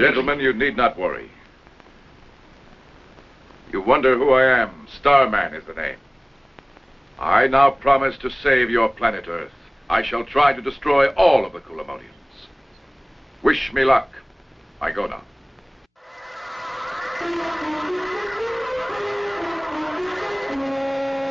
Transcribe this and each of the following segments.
Gentlemen, you need not worry. You wonder who I am. Starman is the name. I now promise to save your planet Earth. I shall try to destroy all of the Kulamodians. Wish me luck. I go now.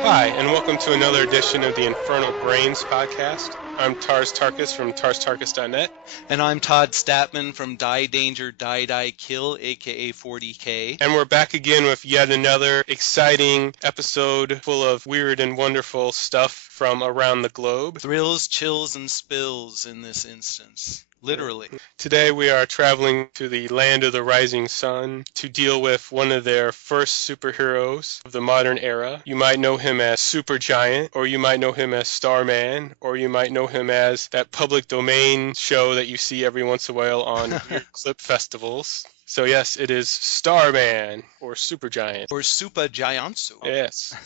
Hi, and welcome to another edition of the Infernal Brains Podcast. I'm Tars Tarkus from tarstarkus.net. And I'm Todd Statman from Die Danger, Die Die Kill, aka 40K. And we're back again with yet another exciting episode full of weird and wonderful stuff from around the globe. Thrills, chills, and spills in this instance. Literally. Today we are traveling to the land of the rising sun to deal with one of their first superheroes of the modern era. You might know him as Supergiant, or you might know him as Starman, or you might know him as that public domain show that you see every once in a while on weird clip festivals. So yes, it is Starman, or Supergiant. Or Supergiantsu. Yes.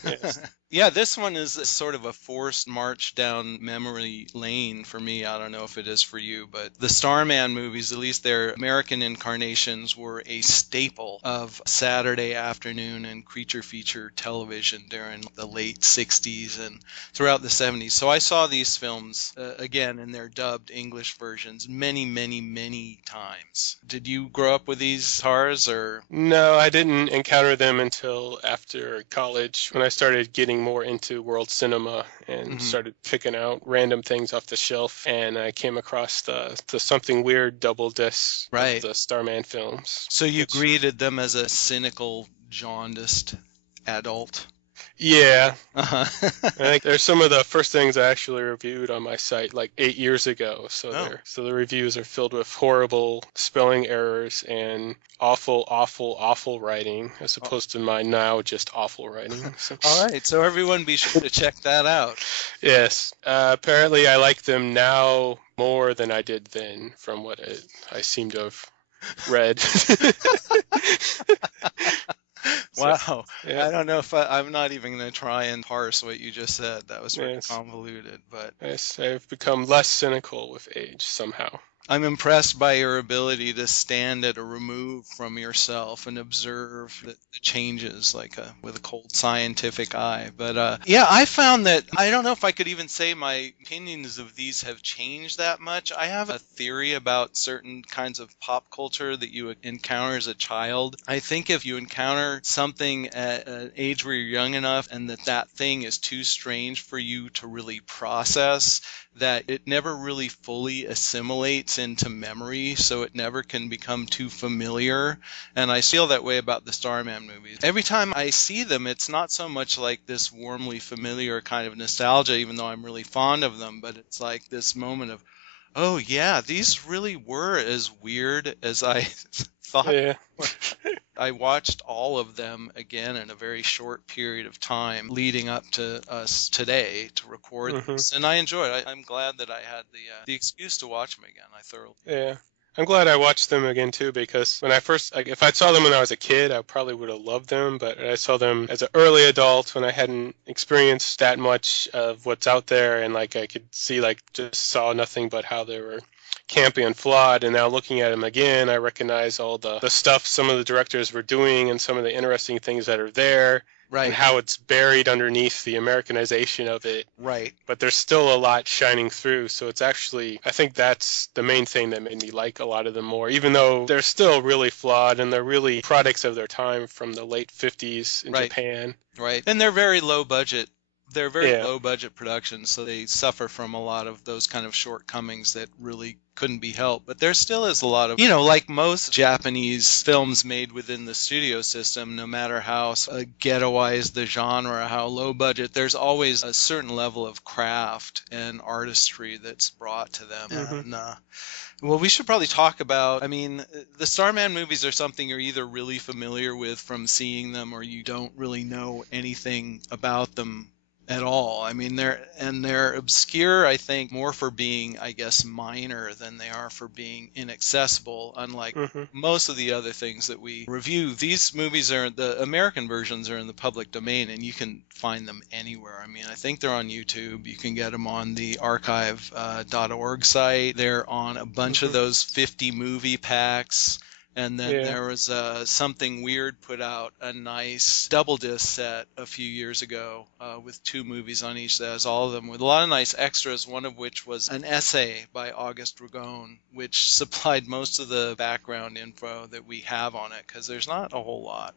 Yeah, this one is sort of a forced march down memory lane for me. I don't know if it is for you, but the Starman movies, at least their American incarnations, were a staple of Saturday afternoon and creature feature television during the late 60s and throughout the 70s. So I saw these films, again, in their dubbed English versions many, many, many times. Did you grow up with these, Tars, or? No, I didn't encounter them until after college when I started getting more into world cinema and started picking out random things off the shelf, and I came across the Something Weird double disc of the Starman films. So you greeted them as a cynical, jaundiced adult? Yeah. I think they're some of the first things I actually reviewed on my site like 8 years ago. So the reviews are filled with horrible spelling errors and awful writing, as opposed to my now just awful writing. So. All right. So everyone be sure to check that out. Yes. Apparently I like them now more than I did then, from what I seem to have read. Wow. Yeah. I don't know if I'm not even going to try and parse what you just said. That was very convoluted. But yes, I've become less cynical with age somehow. I'm impressed by your ability to stand at a remove from yourself and observe the changes with a cold scientific eye. But I found that I don't know if I could even say my opinions of these have changed that much. I have a theory about certain kinds of pop culture that you encounter as a child. I think if you encounter something at an age where you're young enough and that thing is too strange for you to really process, that it never really fully assimilates into memory, so it never can become too familiar. And I feel that way about the Starman movies. Every time I see them, it's not so much like this warmly familiar kind of nostalgia, even though I'm really fond of them, but it's like this moment of, oh yeah, these really were as weird as I thought. Yeah. I watched all of them again in a very short period of time leading up to us today to record this, and I enjoyed it. I'm glad that I had the excuse to watch them again. I thoroughly. Yeah. I'm glad I watched them again, too, because when I first, if I saw them when I was a kid, I probably would have loved them, but I saw them as an early adult when I hadn't experienced that much of what's out there, and, I could see, just saw nothing but how they were campy and flawed, and now looking at them again, I recognize all the stuff some of the directors were doing and some of the interesting things that are there. Right. And how it's buried underneath the Americanization of it. Right. But there's still a lot shining through. So it's actually, I think that's the main thing that made me like a lot of them more, even though they're still really flawed and they're really products of their time from the late 50s in Japan. Right. And they're very low budget. They're very low budget productions, so they suffer from a lot of those kind of shortcomings that really couldn't be helped. But there still is a lot of, like most Japanese films made within the studio system, no matter how ghettoized the genre, how low budget, there's always a certain level of craft and artistry that's brought to them. And, well, we should probably talk about, the Starman movies are something you're either really familiar with from seeing them or you don't really know anything about them at all. They're obscure, I think, more for being, I guess, minor than they are for being inaccessible, unlike most of the other things that we review. These movies the American versions are in the public domain, and you can find them anywhere. I think they're on YouTube. You can get them on the archive.org site. They're on a bunch of those 50 movie packs. And then there was Something Weird put out a nice double disc set a few years ago with 2 movies on each. That has all of them with a lot of nice extras, one of which was an essay by Auguste Ragon, which supplied most of the background info that we have on it, because there's not a whole lot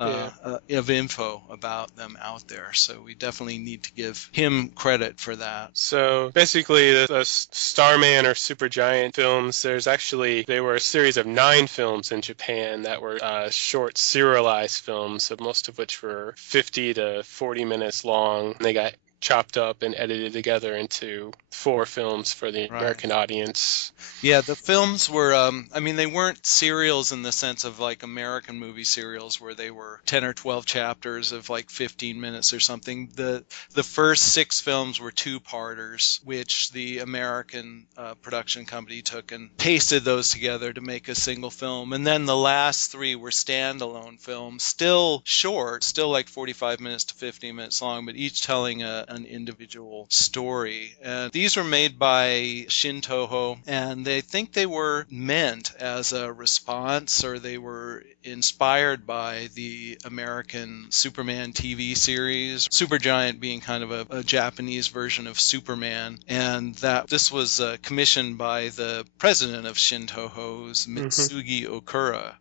of info about them out there. So we definitely need to give him credit for that. So basically the Starman or Supergiant films, they were a series of 9 films in Japan that were short serialized films, most of which were 50 to 40 minutes long. And they got chopped up and edited together into 4 films for the American audience. Yeah, the films were, they weren't serials in the sense of like American movie serials where they were 10 or 12 chapters of like 15 minutes or something. The first 6 films were 2-parters, which the American production company took and pasted those together to make a single film. And then the last 3 were standalone films, still short, still like 45 minutes to 50 minutes long, but each telling an individual story. And these were made by Shin Toho, and they think they were meant as a response, or they were inspired by the American Superman TV series, Supergiant being kind of a Japanese version of Superman, and that this was commissioned by the president of Shin Toho's Mitsugi Okura.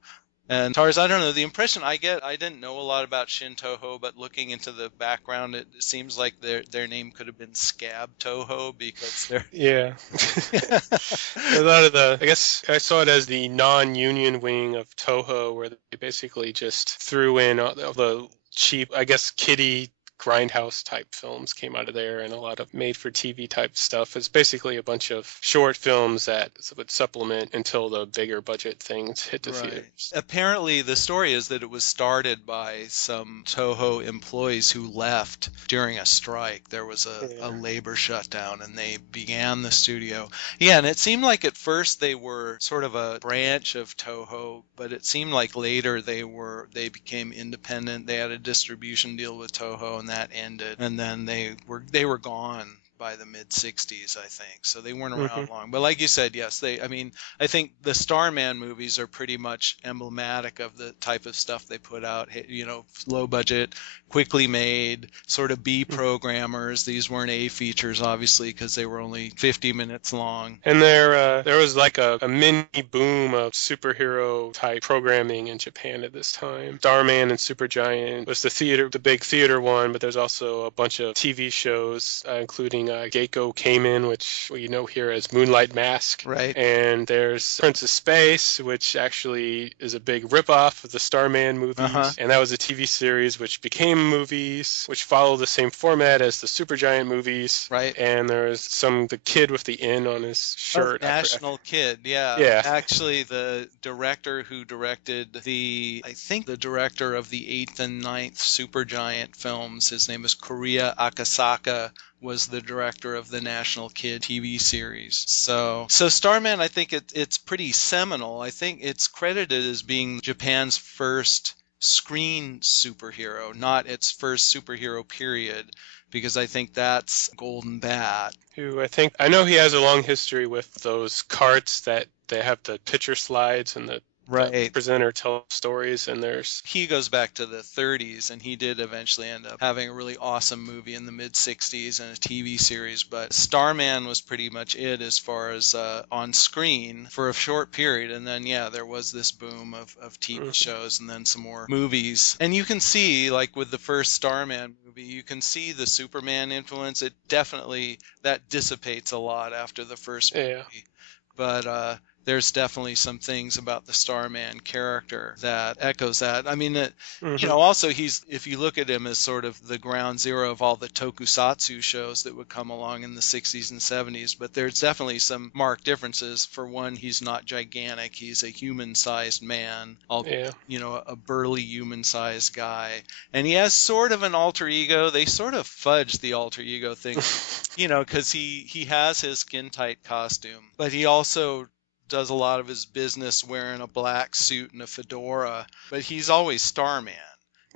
And Tars, I don't know, the impression I get, I didn't know a lot about Shin Toho, but looking into the background, it seems like their name could have been Scab Toho, because they're... Yeah. A lot of I guess I saw it as the non-union wing of Toho, where they basically just threw in all the cheap, I guess, kiddie grindhouse type films came out of there, and a lot of made-for-TV type stuff. It's basically a bunch of short films that would supplement until the bigger budget things hit the theaters. Apparently, the story is that it was started by some Toho employees who left during a strike. There was a labor shutdown, and they began the studio. Yeah, and it seemed like at first they were sort of a branch of Toho, but it seemed like later they became independent. They had a distribution deal with Toho, and that ended, and then they were gone by the mid-60s, I think. So they weren't around long. But like you said, yes, I think the Starman movies are pretty much emblematic of the type of stuff they put out, low budget, quickly made, sort of B programmers. These weren't A features, obviously, because they were only 50 minutes long. And there was like a mini boom of superhero type programming in Japan at this time. Starman and Supergiant was the big theater one, but there's also a bunch of TV shows, including Geiko Kamen, which we know here as Moonlight Mask. Right. And there's Prince of Space, which actually is a big ripoff of the Starman movies. And that was a TV series which became movies, which follow the same format as the Supergiant movies. Right. And there's the kid with the N on his shirt. National Kid, yeah. Actually, the director who directed the director of the 8th and 9th Supergiant films, his name is Korea Akasaka, was the director of the National Kid TV series. So Starman, I think it's pretty seminal. I think it's credited as being Japan's first screen superhero, not its first superhero period, because I think that's Golden Bat. Who I know he has a long history with those carts that they have the picture slides and the presenter tells stories, and he goes back to the 30s, and he did eventually end up having a really awesome movie in the mid-60s and a TV series. But Starman was pretty much it as far as on screen for a short period, and then there was this boom of TV shows and then some more movies. And you can see, like with the first Starman movie, you can see the Superman influence. It definitely, that dissipates a lot after the first movie. But there's definitely some things about the Starman character that echoes that. I mean, also if you look at him as sort of the ground zero of all the tokusatsu shows that would come along in the 60s and 70s, but there's definitely some marked differences. For one, he's not gigantic. He's a human-sized man, a burly human-sized guy. And he has sort of an alter ego. They sort of fudge the alter ego thing, because he has his skin-tight costume, but he also does a lot of his business wearing a black suit and a fedora, but he's always Starman.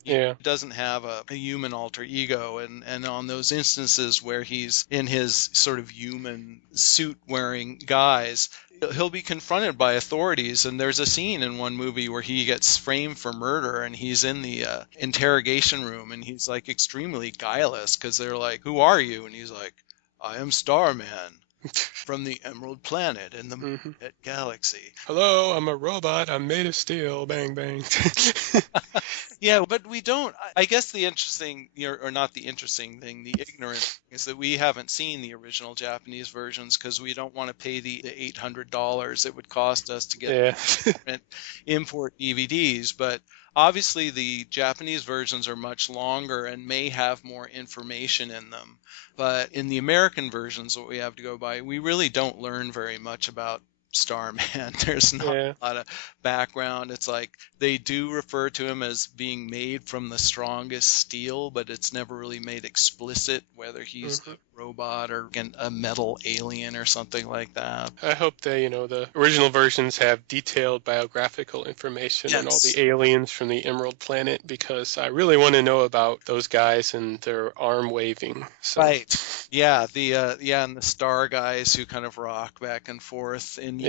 Yeah. He doesn't have a human alter ego. And on those instances where he's in his sort of human suit-wearing guise, he'll be confronted by authorities. And there's a scene in one movie where he gets framed for murder, and he's in the interrogation room, and he's like extremely guileless because they're like, "Who are you?" And he's like, "I am Starman from the Emerald Planet in the galaxy." Hello, I'm a robot. I'm made of steel. Bang, bang. Yeah, but we don't. I guess the interesting, or not the interesting thing, the ignorant thing is that we haven't seen the original Japanese versions because we don't want to pay the $800 it would cost us to get import DVDs. But obviously, the Japanese versions are much longer and may have more information in them. But in the American versions, what we have to go by, we really don't learn very much about Starman. There's not a lot of background. It's like they do refer to him as being made from the strongest steel, but it's never really made explicit whether he's a robot or a metal alien or something like that. I hope they, the original versions have detailed biographical information on all the aliens from the Emerald Planet, because I really want to know about those guys and their arm waving. So. Right. Yeah. And the star guys who kind of rock back and forth and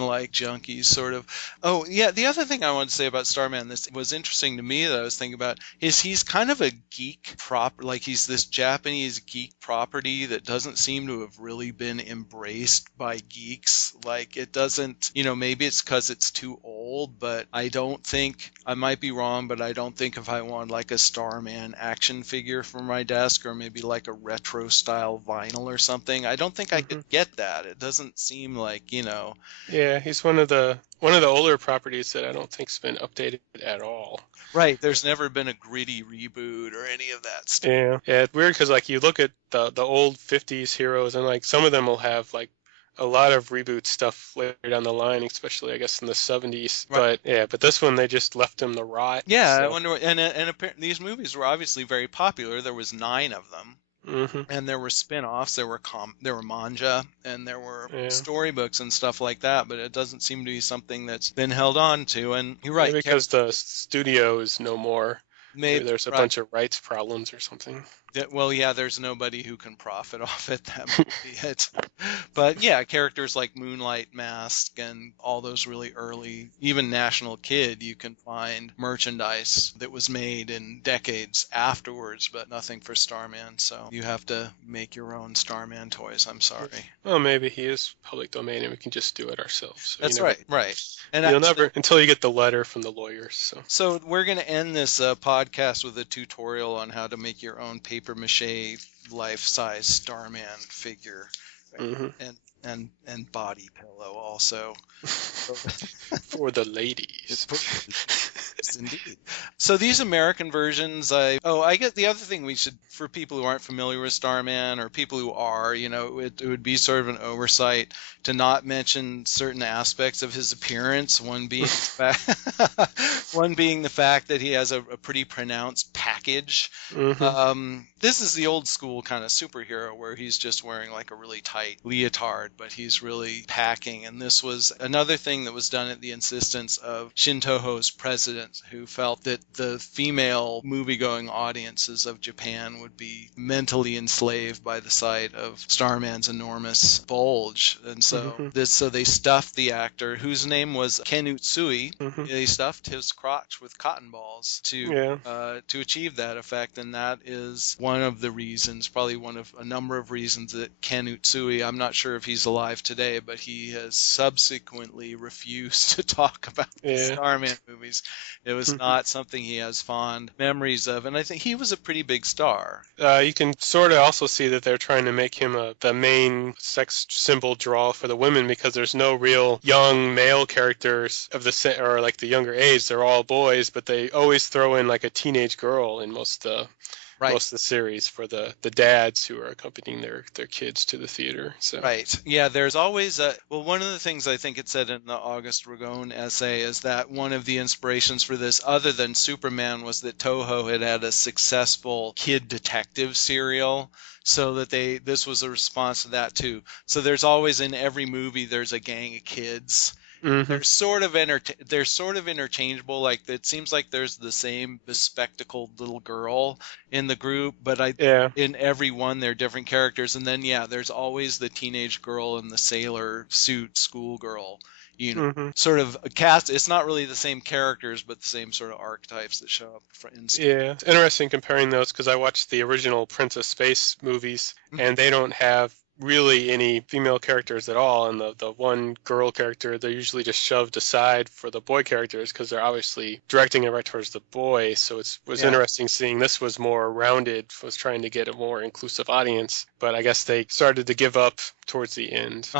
like junkies sort of. Oh, yeah. The other thing I wanted to say about Starman that was interesting to me that I was thinking about is he's kind of a geek like he's this Japanese geek property that doesn't seem to have really been embraced by geeks. Like it doesn't, maybe it's because it's too old, but I don't think, I might be wrong, but I don't think if I want like a Starman action figure for my desk or maybe like a retro style vinyl or something, I don't think I could get that. It doesn't seem like, Yeah, he's one of the older properties that I don't think's been updated at all. Right, there's never been a gritty reboot or any of that stuff. Yeah, it's weird because like you look at the old 50s heroes and like some of them will have like a lot of reboot stuff later down the line, especially I guess in the 70s. Right. But this one they just left him to rot. Yeah, so. I wonder. And these movies were obviously very popular. There was 9 of them. And there were spin-offs, there were manga, and there were storybooks and stuff like that, but it doesn't seem to be something that's been held on to. And you're right. Maybe because the studio is no more. Maybe there's a bunch of rights problems or something. Well, yeah, there's nobody who can profit off it. That might be it. But yeah, characters like Moonlight Mask and all those really early, even National Kid, you can find merchandise that was made in decades afterwards, but nothing for Starman. So you have to make your own Starman toys. I'm sorry. Well, maybe he is public domain and we can just do it ourselves. So that's right. And you'll never until you get the letter from the lawyers. So we're going to end this podcast with a tutorial on how to make your own paper mache life-size Starman figure and body pillow also for the ladies. Indeed. So these American versions, I guess the other thing we should, for people who aren't familiar with Starman or people who are, it would be sort of an oversight to not mention certain aspects of his appearance. One being the fact that he has a pretty pronounced package. This is the old school kind of superhero where he's just wearing like a really tight leotard, but he's really packing. And this was another thing that was done at the insistence of Shintoho's president, who felt that the female movie-going audiences of Japan would be mentally enslaved by the sight of Starman's enormous bulge. And so they stuffed the actor, whose name was Ken Utsui. They stuffed his crotch with cotton balls to achieve that effect, and that is one of the reasons, probably one of a number of reasons, that Ken Utsui, I'm not sure if he's alive today, but he has subsequently refused to talk about the Starman movies. It was not something he has fond memories of, and I think he was a pretty big star. You can sort of also see that they're trying to make him the main sex symbol draw for the women, because there's no real young male characters of or like the younger age. They're all boys, but they always throw in like a teenage girl in most of the series for the dads who are accompanying their kids to the theater. So. Right. Yeah, there's always one of the things I think it said in the August Ragone essay is that one of the inspirations for this, other than Superman, was that Toho had a successful kid detective serial, so that this was a response to that too. So there's always, in every movie, there's a gang of kids. They're sort of interchangeable. Like, it seems like there's the same bespectacled little girl in the group, but in every one they're different characters. And then there's always the teenage girl and the sailor suit schoolgirl. Sort of a cast. It's not really the same characters, but the same sort of archetypes that show up in stuff. Yeah, it's interesting comparing those because I watched the original Prince of Space movies, and they don't have really any female characters at all, and the one girl character, they're usually just shoved aside for the boy characters because they're obviously directing it right towards the boy. So it was interesting seeing this was more rounded, was trying to get a more inclusive audience, but I guess they started to give up towards the end.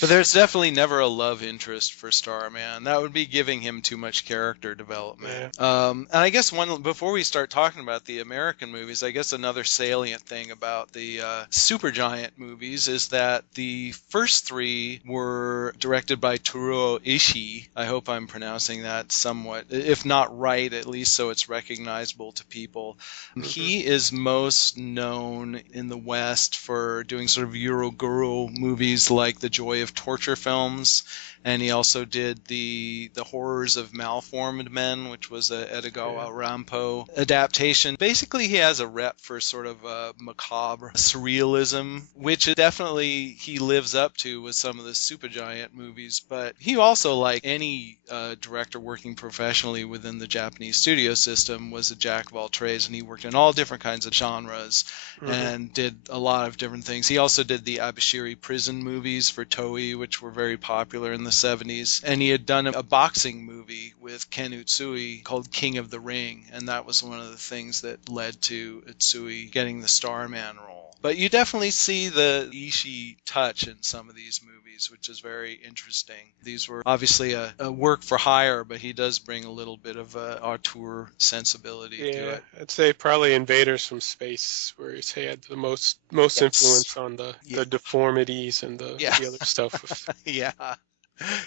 But there's definitely never a love interest for Starman. That would be giving him too much character development. And I guess before we start talking about the American movies, I guess another salient thing about the Supergiant movies is that the first three were directed by Teruo Ishii. I hope I'm pronouncing that somewhat, if not right, at least so it's recognizable to people. He is most known in the West for doing sort of Euroguru movies like the Joy of Torture films, and he also did the Horrors of Malformed Men, which was a Edogawa Rampo adaptation. Basically, he has a rep for sort of macabre surrealism, which definitely he lives up to with some of the Supergiant movies. But he also, like any director working professionally within the Japanese studio system, was a jack of all trades, and he worked in all different kinds of genres and did a lot of different things. He also did the Abashiri prison movies for Toei, which were very popular in the 70s, and he had done a boxing movie with Ken Utsui called King of the Ring, and that was one of the things that led to Utsui getting the Starman role. But you definitely see the Ishii touch in some of these movies, which is very interesting. These were obviously a work for hire, but he does bring a little bit of auteur sensibility to it. I'd say probably Invaders from Space, where he had the most influence on the deformities and the other stuff.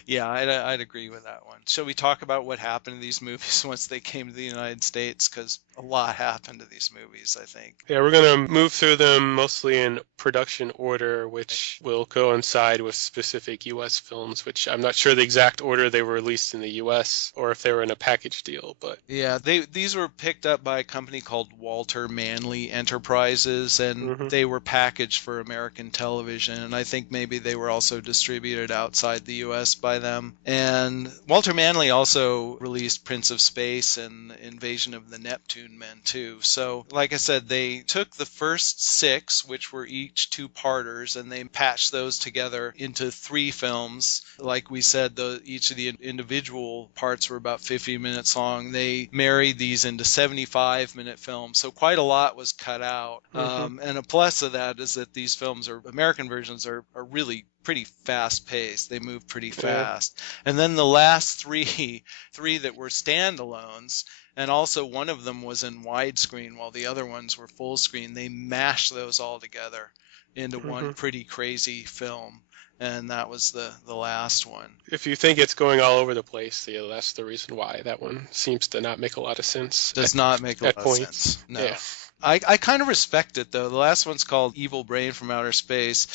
Yeah, I'd agree with that one. Shall we talk about what happened to these movies once they came to the United States? Because a lot happened to these movies, I think. Yeah, we're going to move through them mostly in production order, which will coincide with specific U.S. films, which I'm not sure the exact order they were released in the U.S. or if they were in a package deal. But yeah, these were picked up by a company called Walter Manley Enterprises, and they were packaged for American television, and I think maybe they were also distributed outside the U.S. by them. And Walter Manley also released Prince of Space and Invasion of the Neptune Men too. So like I said, they took the first 6, which were each 2-parters, and they patched those together into 3 films. Like we said, each of the individual parts were about 50 minutes long. They married these into 75-minute films, so quite a lot was cut out. And a plus of that is that these films, American versions, are really pretty fast paced. They move pretty fast. And then the last three that were standalones, and also one of them was in widescreen while the other ones were full screen, they mashed those all together into one pretty crazy film. And that was the last one. If you think it's going all over the place, that's the reason why. That one seems to not make a lot of sense. Does not make a lot of sense. No. Yeah. I kind of respect it, though. The last one's called Evil Brain from Outer Space.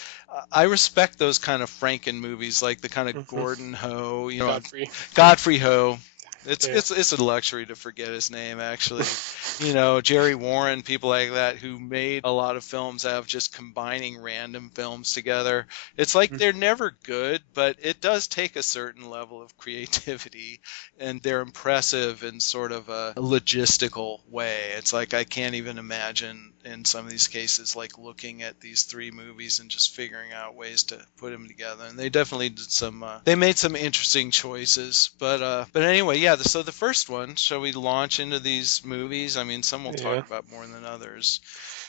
I respect those kind of Franken movies, like the kind of Gordon Ho, Godfrey Ho. It's a luxury to forget his name, actually. Jerry Warren, people like that who made a lot of films out of just combining random films together. It's like they're never good, but it does take a certain level of creativity, and they're impressive in sort of a logistical way. It's like I can't even imagine in some of these cases like looking at these 3 movies and just figuring out ways to put them together. And they definitely did they made some interesting choices. But anyway, so the first one, shall we launch into these movies? I mean, some we'll talk about more than others.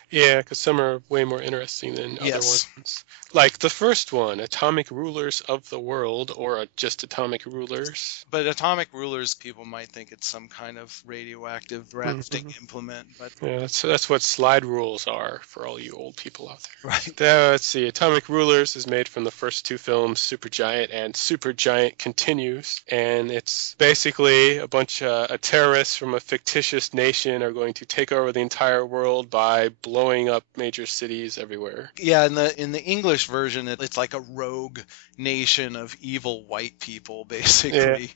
Yeah, because some are way more interesting than other ones. Like the first one, Atomic Rulers of the World, or just Atomic Rulers. But Atomic Rulers, people might think it's some kind of radioactive drafting implement. But yeah, that's what slide rules are for all you old people out there. Right. Let's see. Atomic Rulers is made from the first 2 films, Supergiant and Supergiant Continues. And it's basically a bunch of terrorists from a fictitious nation are going to take over the entire world by blowing blowing up major cities everywhere. Yeah, in the English version, it's like a rogue nation of evil white people, basically.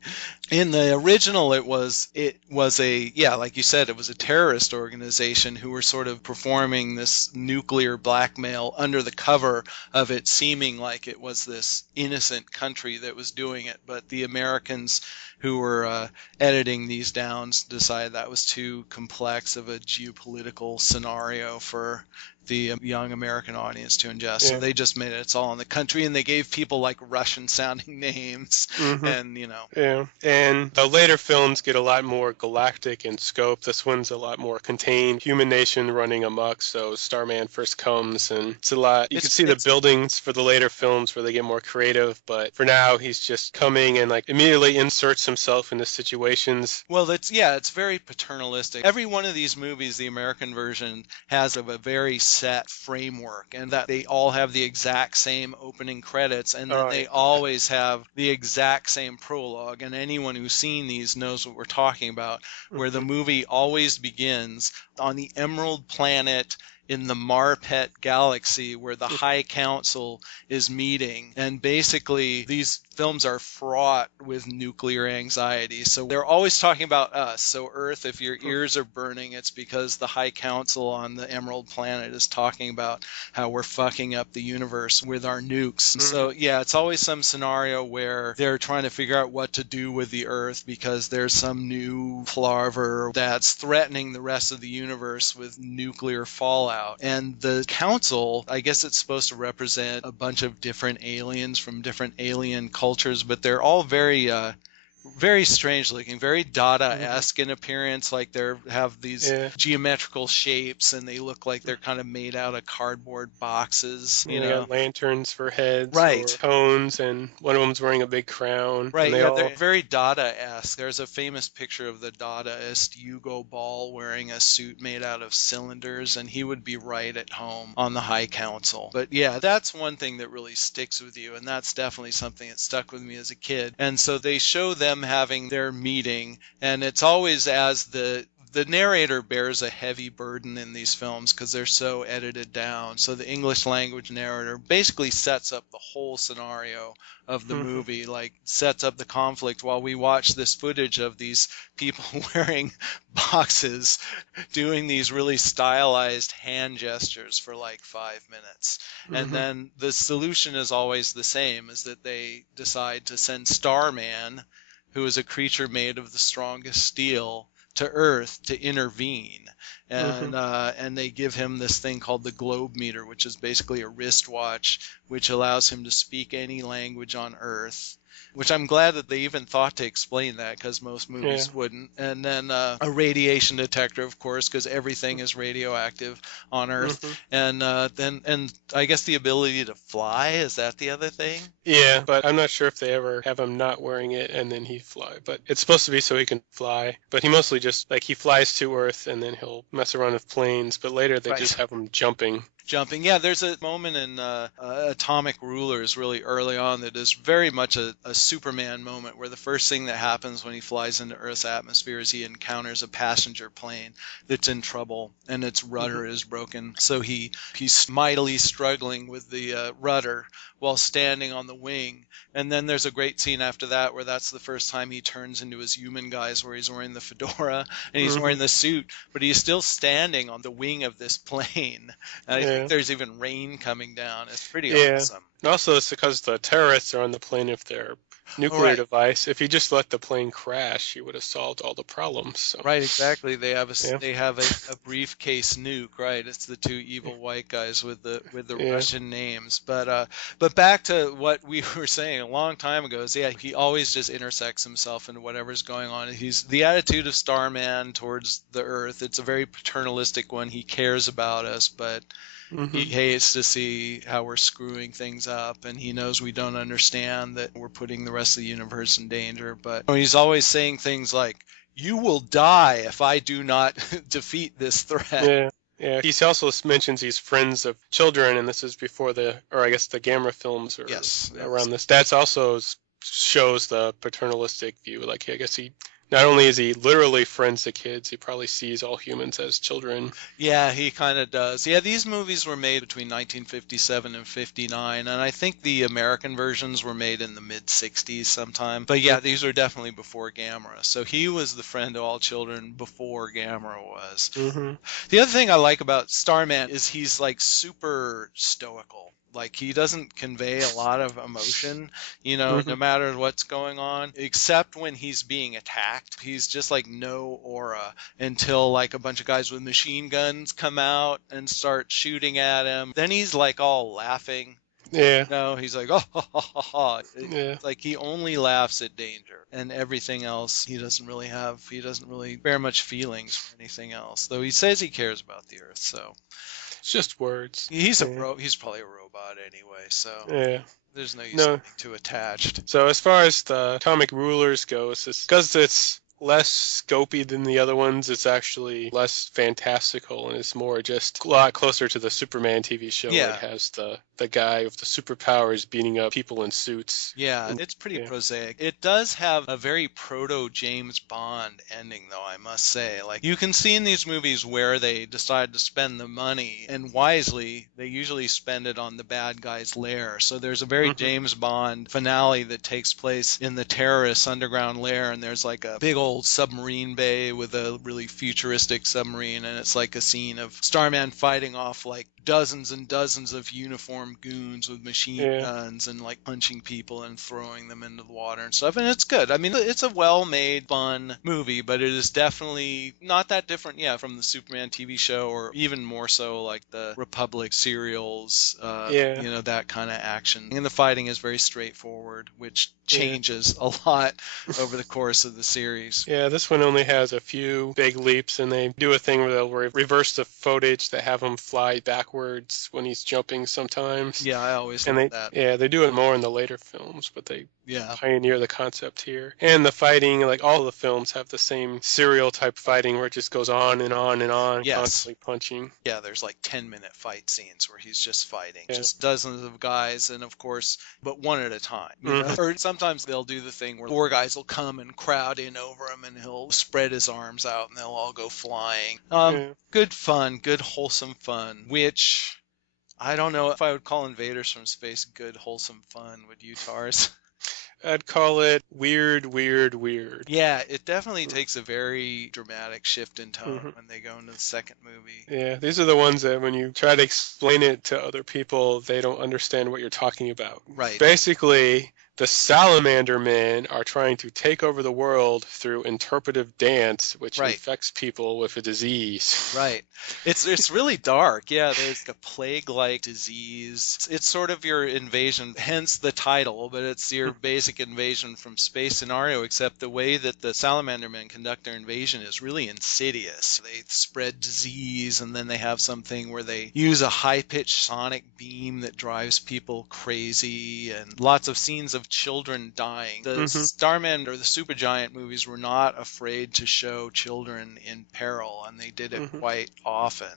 Yeah. In the original, it was like you said, it was a terrorist organization who were sort of performing this nuclear blackmail under the cover of it seeming like it was this innocent country that was doing it. But the Americans who were editing these down decided that was too complex of a geopolitical scenario for the young American audience to ingest. So they just made it's all in the country, and they gave people like Russian-sounding names, and Yeah, and the later films get a lot more galactic in scope. This one's a lot more contained. Human nation running amok, so Starman first comes, and it's a lot. You can see the buildings for the later films where they get more creative, but for now, he's just coming and like immediately inserts himself into situations. Well, it's very paternalistic. Every one of these movies, the American version, has a very set framework, and that they all have the exact same opening credits, and then they always have the exact same prologue, and anyone who's seen these knows what we're talking about, where the movie always begins on the Emerald Planet in the Marpet galaxy where the High Council is meeting. And basically, these films are fraught with nuclear anxiety. So they're always talking about us. So Earth, if your ears are burning, it's because the High Council on the Emerald Planet is talking about how we're fucking up the universe with our nukes. So yeah, it's always some scenario where they're trying to figure out what to do with the Earth because there's some new plarver that's threatening the rest of the universe with nuclear fallout. And the council, I guess it's supposed to represent a bunch of different aliens from different alien cultures, but they're all very strange looking, very Dada-esque in appearance, like they have these geometrical shapes, and they look like they're kind of made out of cardboard boxes. They got lanterns for heads, right? Or cones, and one of them's wearing a big crown. Right, they're very Dada-esque. There's a famous picture of the Dadaist Hugo Ball wearing a suit made out of cylinders, and he would be right at home on the High Council. But yeah, that's one thing that really sticks with you, and that's definitely something that stuck with me as a kid. And so they show them having their meeting, and it's always as the narrator bears a heavy burden in these films because they're so edited down. So the English language narrator basically sets up the whole scenario of the movie, like sets up the conflict while we watch this footage of these people wearing boxes doing these really stylized hand gestures for like 5 minutes. And then the solution is always the same, is that they decide to send Starman, who is a creature made of the strongest steel, to Earth to intervene. And they give him this thing called the globe meter, which is basically a wristwatch, which allows him to speak any language on Earth. Which I'm glad that they even thought to explain that, because most movies wouldn't. And then a radiation detector, of course, because everything is radioactive on Earth. And then I guess the ability to fly, is that the other thing? Yeah, but I'm not sure if they ever have him not wearing it and then he fly. But it's supposed to be so he can fly. But he mostly just, like, he flies to Earth and then he'll mess around with planes. But later they just have him jumping. Yeah, there's a moment in Atomic Rulers really early on that is very much a Superman moment, where the first thing that happens when he flies into Earth's atmosphere is he encounters a passenger plane that's in trouble and its rudder is broken. So he's mightily struggling with the rudder while standing on the wing. And then there's a great scene after that where that's the first time he turns into his human guise, where he's wearing the fedora and he's wearing the suit, but he's still standing on the wing of this plane. And I think there's even rain coming down. It's pretty awesome. And also it's because the terrorists are on the plane of their nuclear device. If he just let the plane crash, he would have solved all the problems. So. Right, exactly. They have a briefcase nuke. Right, it's the two evil white guys with the Russian names. But back to what we were saying a long time ago is he always just intersects himself into whatever's going on. He's the attitude of Starman towards the Earth. It's a very paternalistic one. He cares about us, but he hates to see how we're screwing things up, and he knows we don't understand that we're putting the rest of the universe in danger. But he's always saying things like, "You will die if I do not defeat this threat." Yeah. He also mentions he's friends of children, and this is before the Gamera films are around this. That's also shows the paternalistic view. Like, I guess he not only is he literally friends to kids, he probably sees all humans as children. Yeah, he kind of does. Yeah, these movies were made between 1957 and 59, and I think the American versions were made in the mid-60s sometime. But yeah, these are definitely before Gamera. So he was the friend of all children before Gamera was. Mm-hmm. The other thing I like about Starman is he's like super stoical. Like, he doesn't convey a lot of emotion, no matter what's going on, except when he's being attacked. He's just like no aura until like a bunch of guys with machine guns come out and start shooting at him. Then he's like all laughing. Yeah. No, he's like, oh, ha, ha, ha, ha. Yeah. Like, he only laughs at danger, and everything else he doesn't really bear much feelings for anything else, though he says he cares about the Earth, so. It's just words. He's he's probably a robot anyway, so there's no use being too attached. So as far as the Atomic Rulers goes, because it's less scopy than the other ones, it's actually less fantastical, and it's more just a lot closer to the Superman TV show where it has the guy with the superpowers beating up people in suits. Yeah, it's pretty prosaic. It does have a very proto-James Bond ending, though, I must say. Like, you can see in these movies where they decide to spend the money, and wisely, they usually spend it on the bad guy's lair. So there's a very James Bond finale that takes place in the terrorists' underground lair, and there's like a big old submarine bay with a really futuristic submarine, and it's like a scene of Starman fighting off like dozens and dozens of uniformed goons with machine guns and like punching people and throwing them into the water and stuff, and it's good. I mean, it's a well-made, fun movie, but it is definitely not that different, from the Superman TV show, or even more so like the Republic serials, that kind of action. And the fighting is very straightforward, which changes a lot over the course of the series. Yeah, this one only has a few big leaps, and they do a thing where they'll reverse the footage to have him fly backwards when he's jumping sometimes. Yeah, I always like that. Yeah, they do it more in the later films, but they pioneer the concept here. And the fighting, like all the films have the same serial type fighting where it just goes on and on and on, constantly punching. Yeah, there's like 10-minute fight scenes where he's just fighting, just dozens of guys, and of course, but one at a time. Or sometimes they'll do the thing where 4 guys will come and crowd in over him, and he'll spread his arms out, and they'll all go flying. Good fun, good wholesome fun, which I don't know if I would call Invaders from Space good wholesome fun. Would you, Tars? I'd call it weird. Yeah, it definitely takes a very dramatic shift in tone when they go into the second movie. Yeah, these are the ones that when you try to explain it to other people, they don't understand what you're talking about. Right. Basically, the Salamander Men are trying to take over the world through interpretive dance, which infects people with a disease. Right. It's really dark. Yeah, there's a plague-like disease. It's sort of your invasion, hence the title, but it's your basic invasion from space scenario, except the way that the Salamander Men conduct their invasion is really insidious. They spread disease, and then they have something where they use a high-pitched sonic beam that drives people crazy, and lots of scenes of children dying. The Starman or the Supergiant movies were not afraid to show children in peril, and they did it quite often.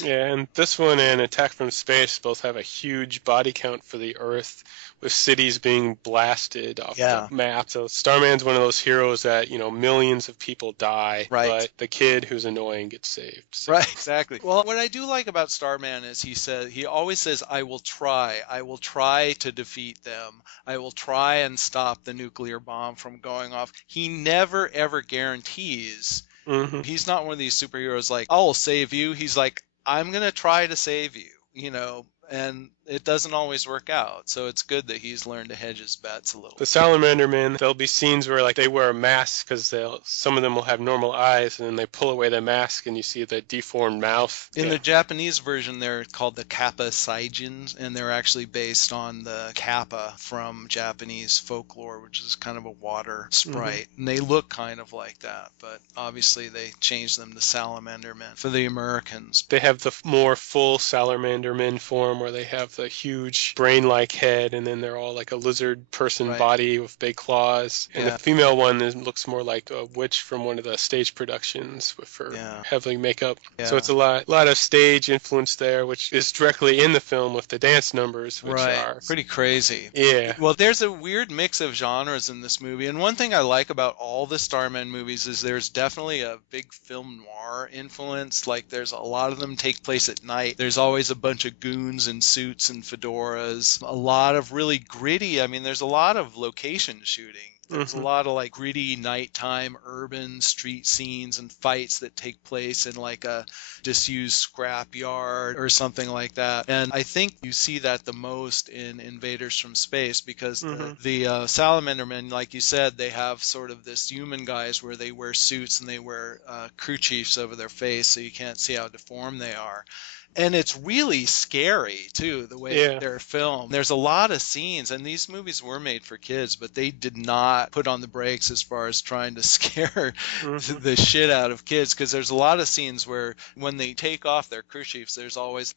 Yeah, and this one and Attack from Space both have a huge body count for the Earth, with cities being blasted off the map. So Starman's one of those heroes that, millions of people die, but the kid who's annoying gets saved. So. Right, exactly. Well, what I do like about Starman is he always says, I will try to defeat them. I will try and stop the nuclear bomb from going off. He never, ever guarantees. He's not one of these superheroes like, I'll save you. He's like, I'm going to try to save you, and it doesn't always work out. So it's good that he's learned to hedge his bets a little. The Salamander Men, there'll be scenes where like they wear a mask because some of them will have normal eyes, and then they pull away the mask and you see the deformed mouth. In the Japanese version, they're called the Kappa Saiyajins, and they're actually based on the Kappa from Japanese folklore, which is kind of a water sprite. And they look kind of like that, but obviously they changed them to Salamander Men for the Americans. They have the more full Salamander Men form where they have a huge brain-like head, and then they're all like a lizard person body with big claws. And the female one looks more like a witch from one of the stage productions with her heavily makeup. So it's a lot of stage influence there, which is directly in the film with the dance numbers, which are pretty crazy. Yeah. Well, there's a weird mix of genres in this movie, and one thing I like about all the Starman movies is there's definitely a big film noir influence. Like, there's a lot of them take place at night. There's always a bunch of goons in suits and fedoras. A lot of really gritty, I mean, there's a lot of location shooting. There's a lot of like gritty nighttime urban street scenes and fights that take place in like a disused scrapyard or something like that. And I think you see that the most in Invaders from Space, because the Salamander men, like you said, they have sort of this human guise where they wear suits and they wear crew chiefs over their face so you can't see how deformed they are. And it's really scary, too, the way they're filmed. There's a lot of scenes, and these movies were made for kids, but they did not put on the brakes as far as trying to scare the shit out of kids, because there's a lot of scenes where when they take off their crew chiefs, it's always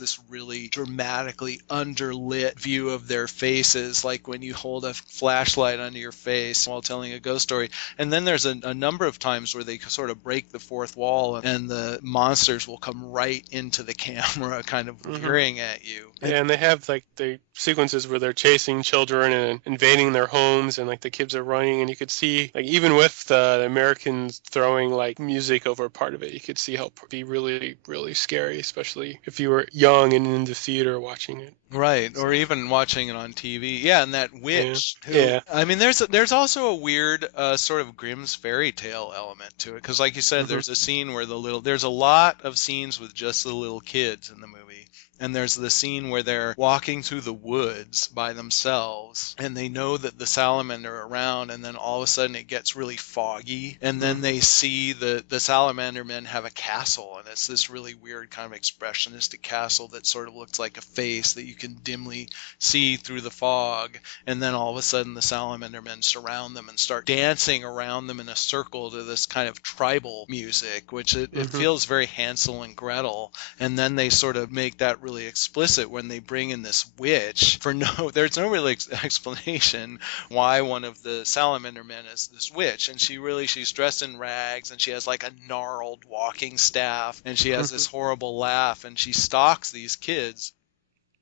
this really dramatically underlit view of their faces, like when you hold a flashlight under your face while telling a ghost story. And then there's a number of times where they sort of break the fourth wall, and the monsters will come right into the camera, kind of leering at you. Yeah, and they have like the sequences where they're chasing children and invading their homes, and like the kids are running, and you could see, like, even with the Americans throwing like music over part of it, you could see how it would be really, really scary, especially if you were young and in the theater watching it. Right, or even watching it on TV. Yeah, and that witch. Yeah. I mean, there's also a weird sort of Grimm's fairy tale element to it, because like you said, there's a scene where there's a lot of scenes with just the little kids in the movie. And there's the scene where they're walking through the woods by themselves, and they know that the salamander are around, and then all of a sudden it gets really foggy, and then they see the salamander men have a castle, and it's this really weird kind of expressionistic castle that sort of looks like a face that you can dimly see through the fog, and then all of a sudden the salamander men surround them and start dancing around them in a circle to this kind of tribal music, which it feels very Hansel and Gretel, and then they sort of make that really explicit when they bring in this witch there's no real explanation why one of the salamander men is this witch, and she's dressed in rags, and she has like a gnarled walking staff, and she has this horrible laugh, and she stalks these kids.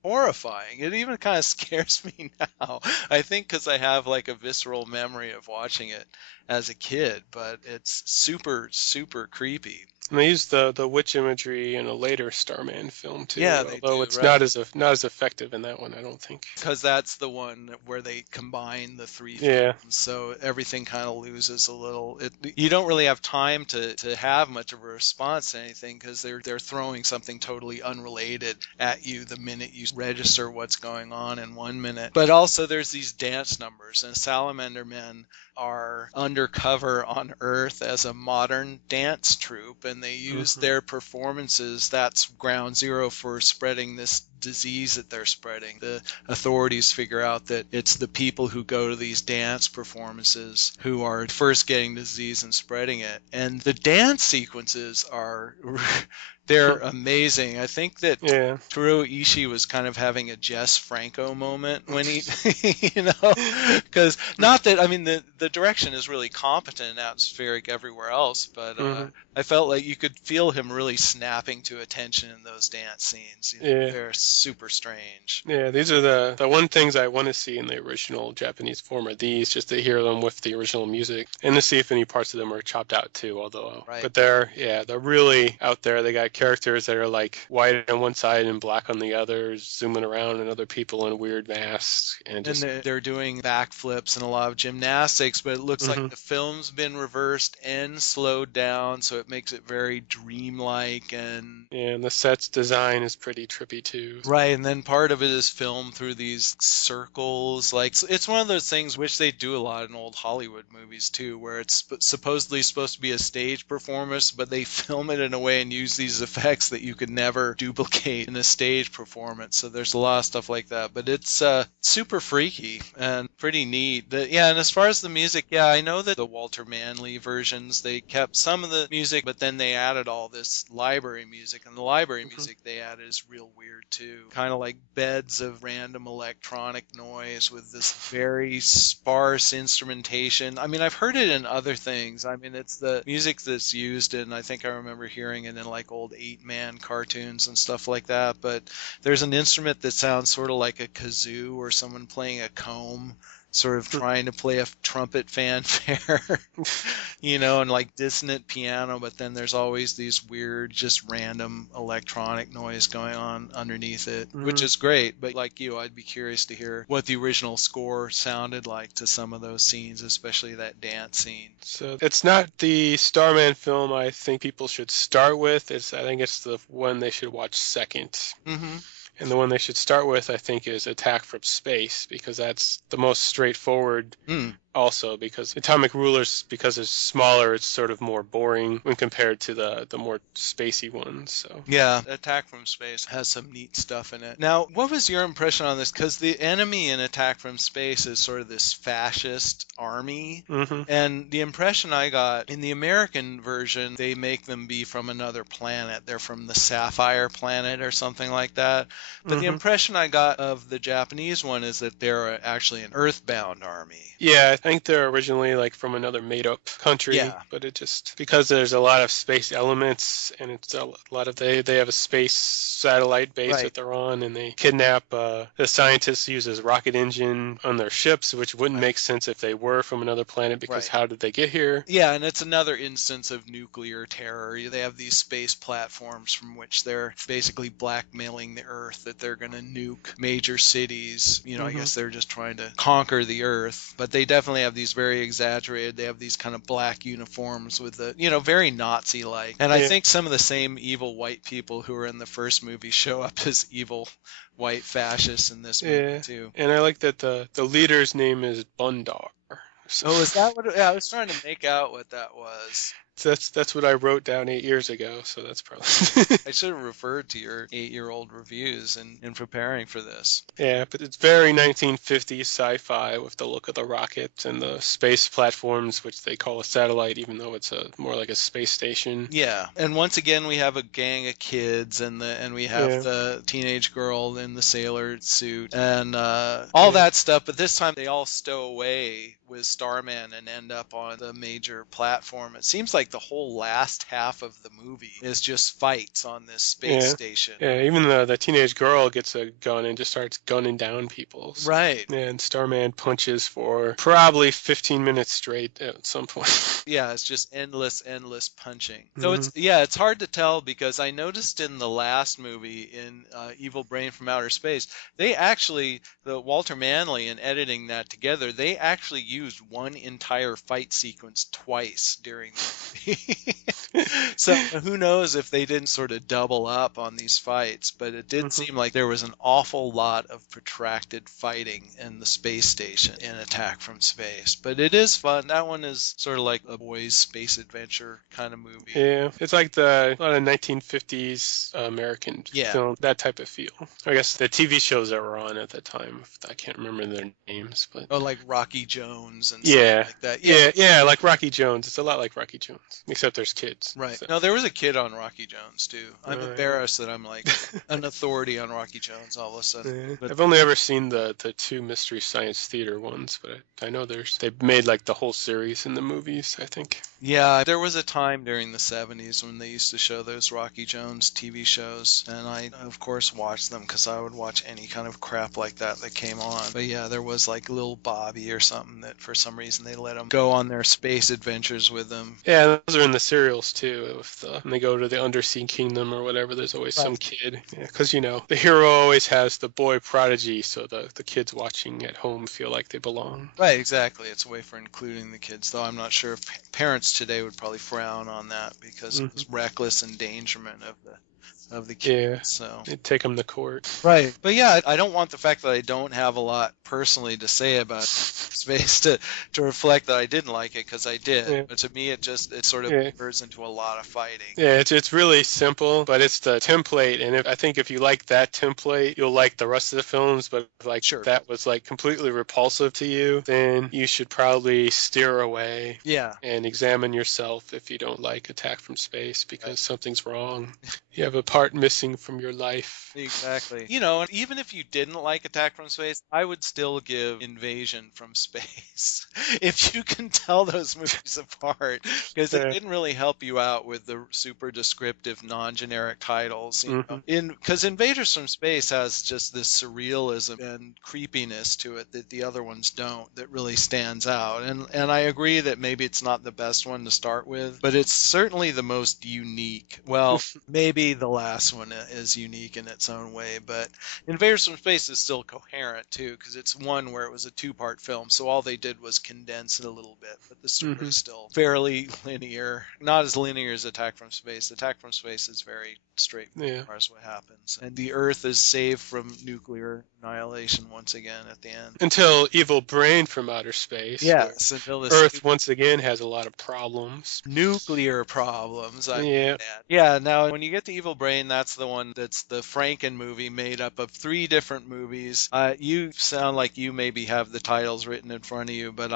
Horrifying. It even kind of scares me now, I think, because I have like a visceral memory of watching it as a kid, but it's super, super creepy. And they use the witch imagery in a later Starman film too. Yeah, although it's not as effective in that one, I don't think. Because that's the one where they combine the three films, so everything kind of loses a little. You don't really have time to have much of a response to anything, because they're throwing something totally unrelated at you the minute you register what's going on in 1 minute. But also there's these dance numbers, and Salamander Men are undercover on Earth as a modern dance troupe, and they use their performances. That's ground zero for spreading this disease that they're spreading. The authorities figure out that it's the people who go to these dance performances who are first getting the disease and spreading it. And the dance sequences they're amazing. I think that Toru Ishii was kind of having a Jess Franco moment when he, because not that, I mean, the direction is really competent and atmospheric everywhere else, but I felt like you could feel him really snapping to attention in those dance scenes. They're super strange. Yeah, these are the one things I want to see in the original Japanese form are these, just to hear them with the original music, and to see if any parts of them are chopped out too, but they're really out there. They got characters that are like white on one side and black on the other, zooming around, and other people in weird masks. And they're doing backflips and a lot of gymnastics, but it looks like the film's been reversed and slowed down, so it makes it very dreamlike. And the set's design is pretty trippy too. Right, and then part of it is filmed through these circles. Like, it's one of those things which they do a lot in old Hollywood movies too, where it's supposedly supposed to be a stage performance, but they film it in a way and use these effects that you could never duplicate in a stage performance. So there's a lot of stuff like that, but it's super freaky and pretty neat. And as far as the music, I know that the Walter Manley versions, they kept some of the music, but then they added all this library music, and the library music they added is real weird too. to kind of like beds of random electronic noise with this very sparse instrumentation. I mean, I've heard it in other things. I mean, it's the music that's used in, I think I remember hearing it in like old 8-man cartoons and stuff like that, but there's an instrument that sounds sort of like a kazoo or someone playing a comb, sort of trying to play a trumpet fanfare, and like dissonant piano, but then there's always these weird, just random electronic noise going on underneath it, which is great. But like you, I'd be curious to hear what the original score sounded like to some of those scenes, especially that dance scene. So it's not the Starman film I think people should start with. I think it's the one they should watch second. Mm-hmm. And the one they should start with, I think, is Attack from Space, because that's the most straightforward also, because Atomic Rulers, because it's smaller, it's sort of more boring when compared to the more spacey ones. So yeah, Attack from Space has some neat stuff in it. Now, what was your impression on this? Because the enemy in Attack from Space is sort of this fascist army, and the impression I got in the American version, they make them be from another planet. They're from the Sapphire Planet or something like that. But the impression I got of the Japanese one is that they're actually an Earthbound army. Yeah, I think they're originally like from another made-up country, but it just, because there's a lot of space elements, and it's a lot of, they have a space satellite base that they're on, and they kidnap the scientists, use as rocket engine on their ships, which wouldn't make sense if they were from another planet, because how did they get here? Yeah, and it's another instance of nuclear terror. They have these space platforms from which they're basically blackmailing the Earth that they're going to nuke major cities. I guess they're just trying to conquer the Earth, but they definitely have these very exaggerated, they have these kind of black uniforms with the, very Nazi-like. And I think some of the same evil white people who were in the first movie show up as evil white fascists in this movie too. And I like that the leader's name is Bundar. So, is that what? Yeah, I was trying to make out what that was. That's what I wrote down 8 years ago, so that's probably... I should have referred to your 8-year-old reviews in preparing for this. Yeah, but it's very 1950s sci-fi with the look of the rocket and the space platforms, which they call a satellite, even though it's more like a space station. Yeah, and once again we have a gang of kids, and we have the teenage girl in the sailor suit, and all that stuff, but this time they all stow away with Starman and end up on the major platform. It seems like the whole last half of the movie is just fights on this space station. Yeah, even the teenage girl gets a gun and just starts gunning down people. So, right. And Starman punches for probably 15 minutes straight at some point. Yeah, it's just endless punching. So it's hard to tell, because I noticed in the last movie, in Evil Brain from Outer Space, they actually, the Walter Manley, in editing that together, they actually used one entire fight sequence twice during the movie. So who knows if they didn't sort of double up on these fights, but it did seem like there was an awful lot of protracted fighting in the space station in Attack from Space. But it is fun. That one is sort of like a boys' space adventure kind of movie. Yeah, it's like a lot of 1950s American film, that type of feel. I guess the TV shows that were on at the time, I can't remember their names, but like Rocky Jones and stuff like that. Yeah, like Rocky Jones. It's a lot like Rocky Jones, except there's kids. Right. So. No, there was a kid on Rocky Jones too. I'm embarrassed that I'm like an authority on Rocky Jones all of a sudden. Yeah. But I've only ever seen the two Mystery Science Theater ones, but I know they've made like the whole series in the movies, I think. Yeah, there was a time during the 70s when they used to show those Rocky Jones TV shows, and I, of course, watched them because I would watch any kind of crap like that came on. But yeah, there was like Little Bobby or something that for some reason they let them go on their space adventures with them. Yeah, those are in the serials too. When they go to the Undersea Kingdom or whatever, there's always some kid. Yeah, because the hero always has the boy prodigy, so the kids watching at home feel like they belong. Right, exactly. It's a way for including the kids, though I'm not sure if parents today would probably frown on that because it was reckless endangerment of the kids. Yeah, so they'd take them to court. Right. But yeah, I don't want the fact that I don't have a lot personally to say about space to reflect that I didn't like it, because I did. Yeah. But to me, it sort of bursts into a lot of fighting. Yeah, it's really simple, but it's the template, and I think if you like that template, you'll like the rest of the films. But if that was like completely repulsive to you, then you should probably steer away. Yeah. And examine yourself if you don't like Attack from Space, because something's wrong. You have a part missing from your life. Exactly. You know, and even if you didn't like Attack from Space, I would still give Invasion from Space. If you can tell those movies apart, because it didn't really help you out with the super descriptive, non-generic titles. You know? Because Invaders from Space has just this surrealism and creepiness to it that the other ones don't, that really stands out. And I agree that maybe it's not the best one to start with, but it's certainly the most unique. Well, maybe the last one is unique in its own way, but Invaders from Space is still coherent too, because it's one where it was a two-part film, so all they did was condense it a little bit, but the story is still fairly linear. Not as linear as Attack from Space. Attack from Space is very straightforward as far as what happens. And the Earth is saved from nuclear annihilation once again at the end. Until Evil Brain from Outer Space. Yes, until this Earth once again has a lot of problems. Nuclear problems. Yeah, now when you get to Evil Brain, that's the one that's the Franken movie made up of 3 different movies. You sound like you maybe have the titles written in front of you, but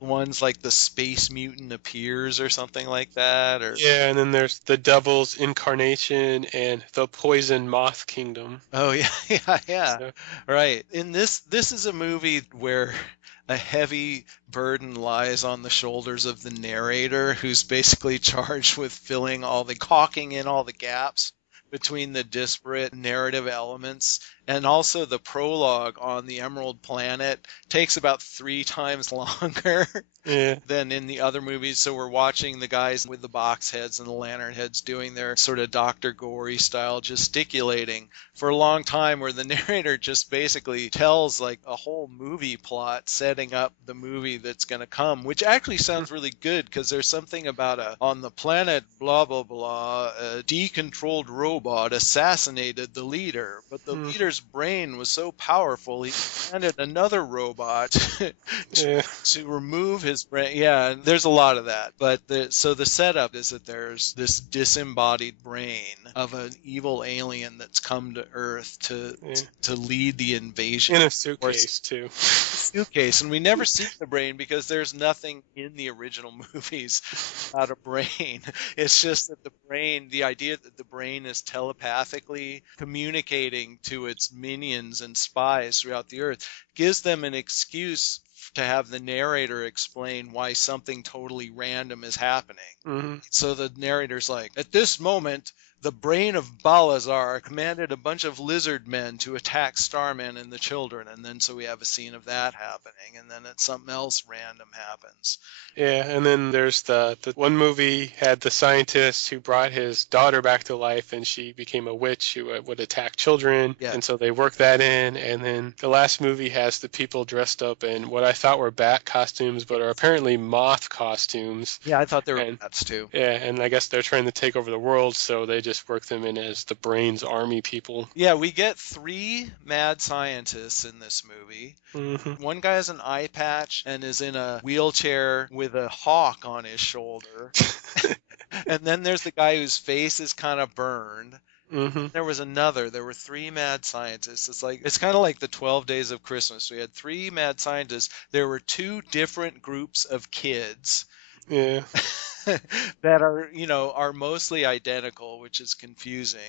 one's like The Space Mutant Appears or something like that. Yeah, and then there's The Devil's Incarnation and The Poison Moth Kingdom. Oh, yeah. So. Right. In this is a movie where a heavy burden lies on the shoulders of the narrator, who's basically charged with caulking in all the gaps between the disparate narrative elements. And also the prologue on the Emerald Planet takes about 3 times longer than in the other movies. So we're watching the guys with the box heads and the lantern heads doing their sort of Dr. Gory style gesticulating for a long time, where the narrator just basically tells like a whole movie plot setting up the movie that's going to come, which actually sounds really good, because there's something about on the planet blah blah blah, a decontrolled robot assassinated the leader, but the leader's brain was so powerful he commanded another robot to remove his brain. Yeah, and there's a lot of that. But so the setup is that there's this disembodied brain of an evil alien that's come to Earth to lead the invasion. In a suitcase too. Suitcase, and we never see the brain because there's nothing in the original movies about a brain. It's just that the idea that the brain is telepathically communicating to its minions and spies throughout the Earth gives them an excuse to have the narrator explain why something totally random is happening. So the narrator's like, at this moment, the brain of Balazar commanded a bunch of lizard men to attack Starman and the children, and then so we have a scene of that happening, and then something else random happens. Yeah, and then there's the one movie had the scientist who brought his daughter back to life, and she became a witch who would attack children, and so they worked that in. And then the last movie has the people dressed up in what I thought were bat costumes, but are apparently moth costumes. Yeah, I thought they were bats too. Yeah, and I guess they're trying to take over the world, so they just work them in as the Brain's army people. Yeah, we get 3 mad scientists in this movie. One guy has an eye patch and is in a wheelchair with a hawk on his shoulder. And then there's the guy whose face is kind of burned. There were 3 mad scientists. It's kind of like the 12 Days of Christmas. We had 3 mad scientists. There were 2 different groups of kids. Yeah. That are mostly identical, which is confusing.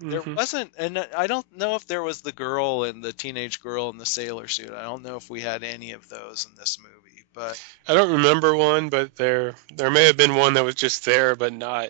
There wasn't, and I don't know if there was the girl and the teenage girl in the sailor suit. I don't know if we had any of those in this movie, but I don't remember one, but there may have been one that was just there but not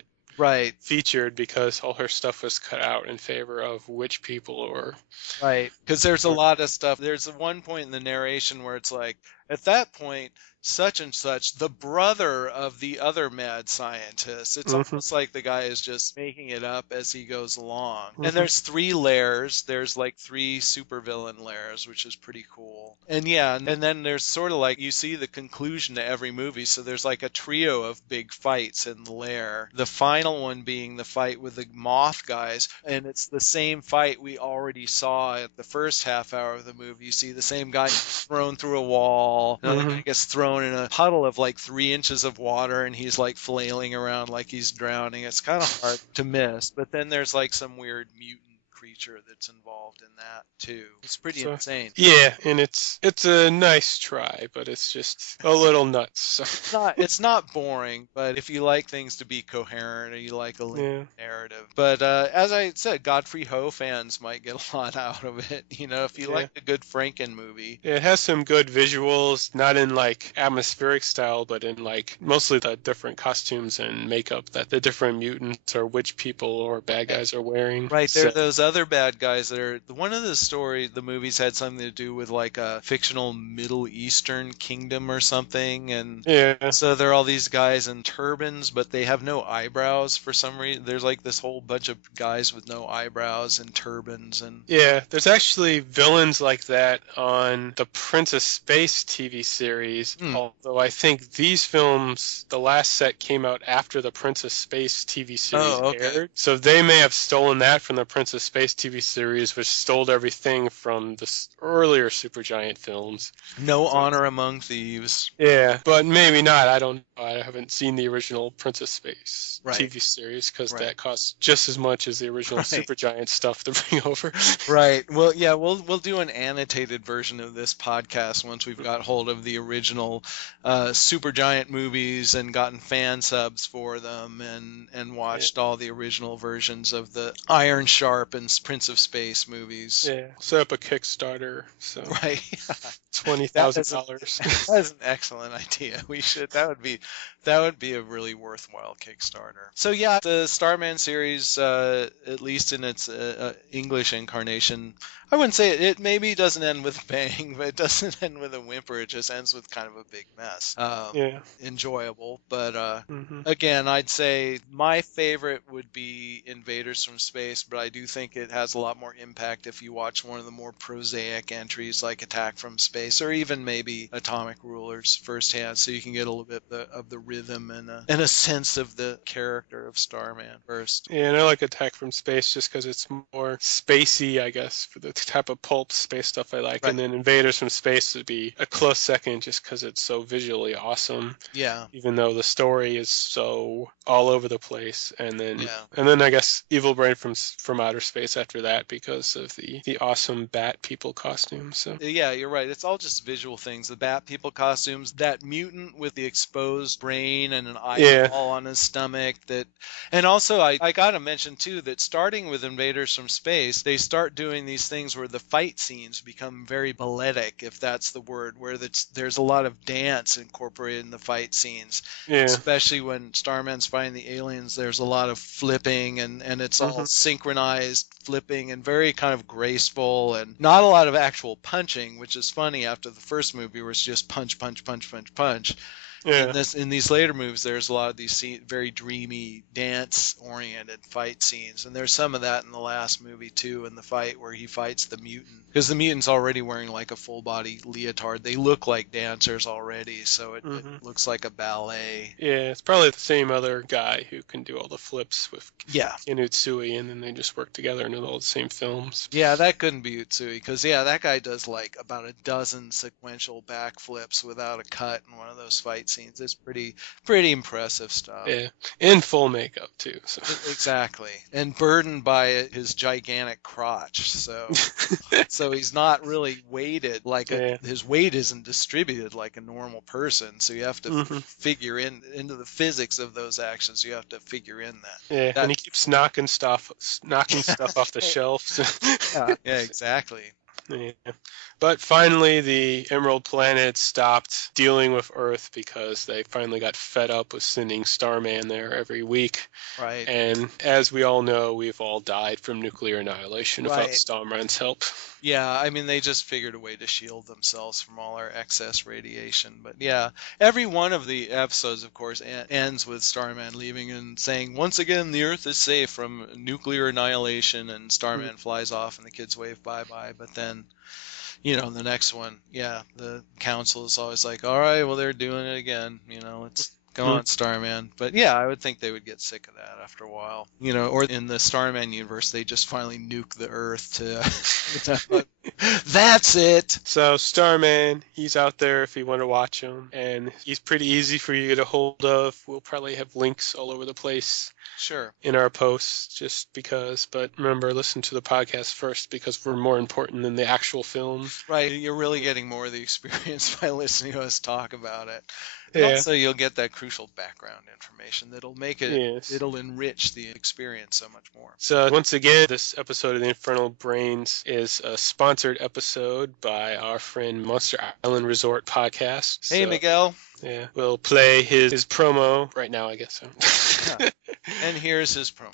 featured because all her stuff was cut out in favor of witch people or because there's a lot of stuff. There's one point in the narration where it's like, at that point, such and such, the brother of the other mad scientist. It's almost like the guy is just making it up as he goes along. And there's 3 layers. There's like 3 supervillain layers, which is pretty cool. And and then there's sort of like, you see the conclusion to every movie. So there's like a trio of big fights in the lair. The final one being the fight with the moth guys. And it's the same fight we already saw at the first half hour of the movie. You see the same guy thrown through a wall. Another guy gets thrown in a puddle of like 3 inches of water, and he's like flailing around like he's drowning. It's kind of hard to miss. But then there's like some weird mutant creature that's involved in that too. It's pretty insane. Yeah, and it's a nice try, but it's just a little nuts. So. It's not boring, but if you like things to be coherent or you like a narrative. But as I said, Godfrey Ho fans might get a lot out of it. You know, if you like a good Franken movie. It has some good visuals, not in like atmospheric style, but in like mostly the different costumes and makeup that the different mutants or witch people or bad guys are wearing. Right, there are those other bad guys that are. One of the movies had something to do with like a fictional Middle Eastern kingdom or something, and so there are all these guys in turbans, but they have no eyebrows for some reason. There's like this whole bunch of guys with no eyebrows and turbans, and there's actually villains like that on the Prince of Space TV series. Although I think these films, the last set came out after the Prince of Space TV series aired, so they may have stolen that from the Prince of Space TV series, which stole everything from the earlier Supergiant films. No Honor Among Thieves. Yeah, but maybe not. I don't know. I haven't seen the original Prince of Space TV series because that costs just as much as the original Supergiant stuff to bring over. Right. Well, yeah, we'll do an annotated version of this podcast once we've got hold of the original Supergiant movies and gotten fan subs for them and watched all the original versions of the Iron Sharp and Prince of Space movies. Yeah. Set up a Kickstarter. So $20,000. That's an excellent idea. We should. That would be a really worthwhile Kickstarter. So yeah, the Starman series, at least in its English incarnation, I wouldn't say it maybe doesn't end with a bang, but it doesn't end with a whimper. It just ends with kind of a big mess. Enjoyable, but again, I'd say my favorite would be Invaders from Space, but I do think it has a lot more impact if you watch one of the more prosaic entries like Attack from Space or even maybe Atomic Rulers firsthand, so you can get a little bit of the rhythm and a sense of the character of Starman first. Yeah, and I like Attack from Space just because it's more spacey, I guess, for the type of pulp space stuff I like. Right. And then Invaders from Space would be a close second just because it's so visually awesome. Yeah. Even though the story is so all over the place. And then I guess Evil Brain from Outer Space after that because of the awesome Bat People costumes. So. Yeah, you're right. It's all just visual things. The Bat People costumes, that mutant with the exposed brain and an eyeball on his stomach. And also, I got to mention, too, that starting with Invaders from Space, they start doing these things where the fight scenes become very balletic, if that's the word, where there's a lot of dance incorporated in the fight scenes. Yeah. Especially when Starman's fighting the aliens, there's a lot of flipping, and it's all synchronized flipping and very kind of graceful, and not a lot of actual punching, which is funny after the first movie where it's just punch, punch, punch, punch, punch. Yeah. In these later movies, there's a lot of these very dreamy, dance-oriented fight scenes, and there's some of that in the last movie too, in the fight where he fights the mutant, because the mutant's already wearing like a full-body leotard. They look like dancers already, so it looks like a ballet. Yeah, it's probably the same other guy who can do all the flips with Ken Utsui, and then they just work together in all the same films. Yeah, that couldn't be Utsui, because that guy does like about a dozen sequential backflips without a cut in one of those fight scenes. It's pretty impressive stuff. Yeah, in full makeup too. So. Exactly, and burdened by his gigantic crotch. So he's not really weighted like his weight isn't distributed like a normal person. So you have to figure into the physics of those actions. You have to figure in that. Yeah, and he keeps knocking stuff off the shelves. Yeah, exactly. Yeah. But finally, the Emerald Planet stopped dealing with Earth because they finally got fed up with sending Starman there every week. Right. And as we all know, we've all died from nuclear annihilation without Starman's help. Yeah, I mean, they just figured a way to shield themselves from all our excess radiation. But yeah, every one of the episodes, of course, ends with Starman leaving and saying, once again, the Earth is safe from nuclear annihilation, and Starman flies off and the kids wave bye-bye. But then, in the next one, the council is always like, all right, well, they're doing it again. Let's go on, Starman. But yeah, I would think they would get sick of that after a while. Or in the Starman universe, they just finally nuke the Earth to That's it. So Starman, he's out there if you want to watch him, and he's pretty easy for you to get a hold of. We'll probably have links all over the place. Sure. In our posts, just because. But remember, listen to the podcast first because we're more important than the actual film. Right. You're really getting more of the experience by listening to us talk about it. And also, you'll get that crucial background information that'll make it, it'll enrich the experience so much more. So once again, this episode of the Infernal Brains is a sponsored episode by our friend Monster Island Resort Podcast. Hey, Miguel. Yeah, we'll play his promo right now, I guess. Yeah. And here's his promo.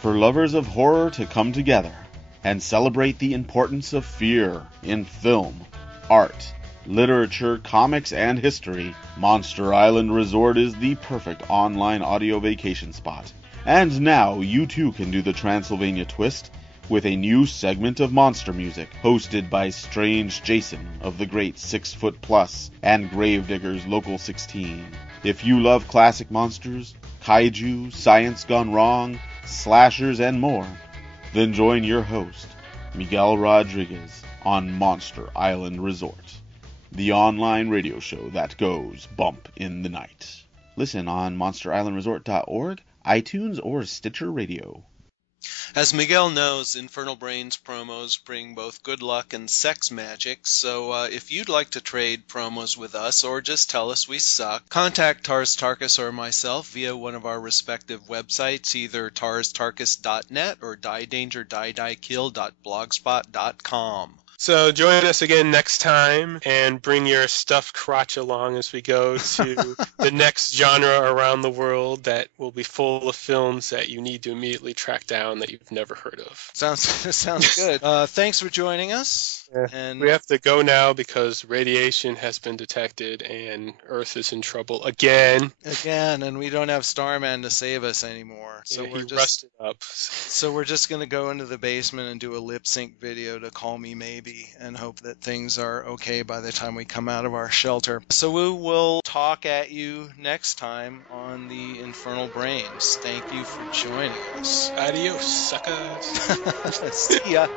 For lovers of horror to come together and celebrate the importance of fear in film, art, literature, comics, and history, Monster Island Resort is the perfect online audio vacation spot. And now you too can do the Transylvania twist with a new segment of monster music hosted by Strange Jason of the Great 6 Foot Plus and Gravediggers Local 16. If you love classic monsters, kaiju, science gone wrong, slashers, and more, then join your host, Miguel Rodriguez, on Monster Island Resort, the online radio show that goes bump in the night. Listen on monsterislandresort.org, iTunes, or Stitcher Radio. As Miguel knows, Infernal Brains promos bring both good luck and sex magic, so if you'd like to trade promos with us or just tell us we suck, contact Tars Tarkas or myself via one of our respective websites, either tarstarkas.net or diedangerdiediekill.blogspot.com. So join us again next time and bring your stuffed crotch along as we go to the next genre around the world that will be full of films that you need to immediately track down that you've never heard of. Sounds good. Thanks for joining us. Yeah. And we have to go now because radiation has been detected and Earth is in trouble again. And we don't have Starman to save us anymore. So yeah, we're just rusted up. So we're just going to go into the basement and do a lip sync video to Call Me Maybe and hope that things are okay by the time we come out of our shelter. So we will talk at you next time on the Infernal Brains. Thank you for joining us. Adios, suckers. See ya.